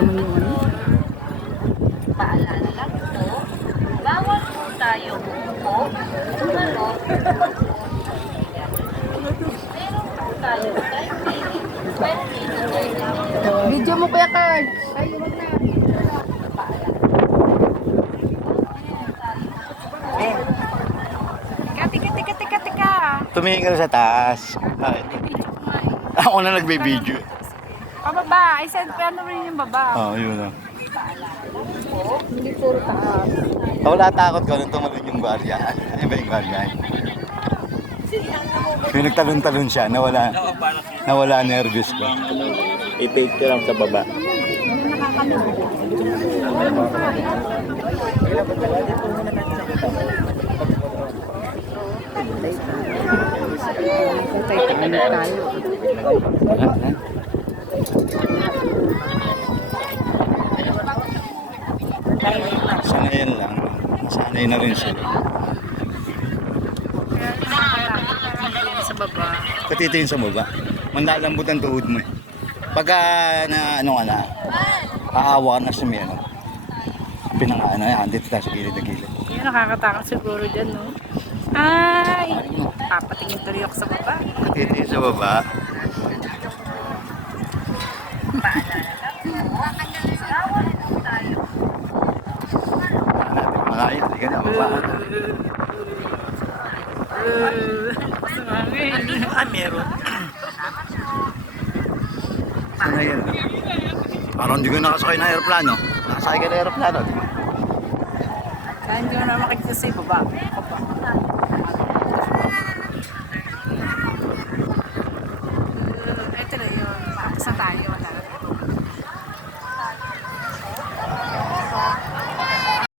naman yung ano. Paalala lang po, bawal po tayo umupo, tumalon, meron po tayo time limit, 20 to 30 minutes. Video mo kuya Kurt. Ay, wag na. Tika. Tumingin ka sa taas. Ay. Ako na nagbibideo. Pababa. Ay, send pa ano rin yung baba. Oo, yun na. Hindi puro taas. Wala takot ko nung tumalon yung barya. Ay ba yung barya? Yung nagtalon-talon siya, nawala nervous ko. I-take ko lang sa baba. Sanayan lang. Sanay na rin sila. Sa baba. Katitingin sa baba. Manlalambot ang tuhod mo eh. Pagka na ano ka na, aawa ka na sa may ano. Pinangano yan, dito tayo sa gilid na gilid. Yun, nakakatakot siguro dyan, no? Ay! Papatingin tuloy ako sa baba. Katitingin sa baba. Malayo, hindi ka na baba. Ah, meron. Sanayan lang. Parang hindi ko nakasakay na aeroplano. Nakasakay ka na aeroplano, di ba? Kaya hindi mo na makikita sa baba.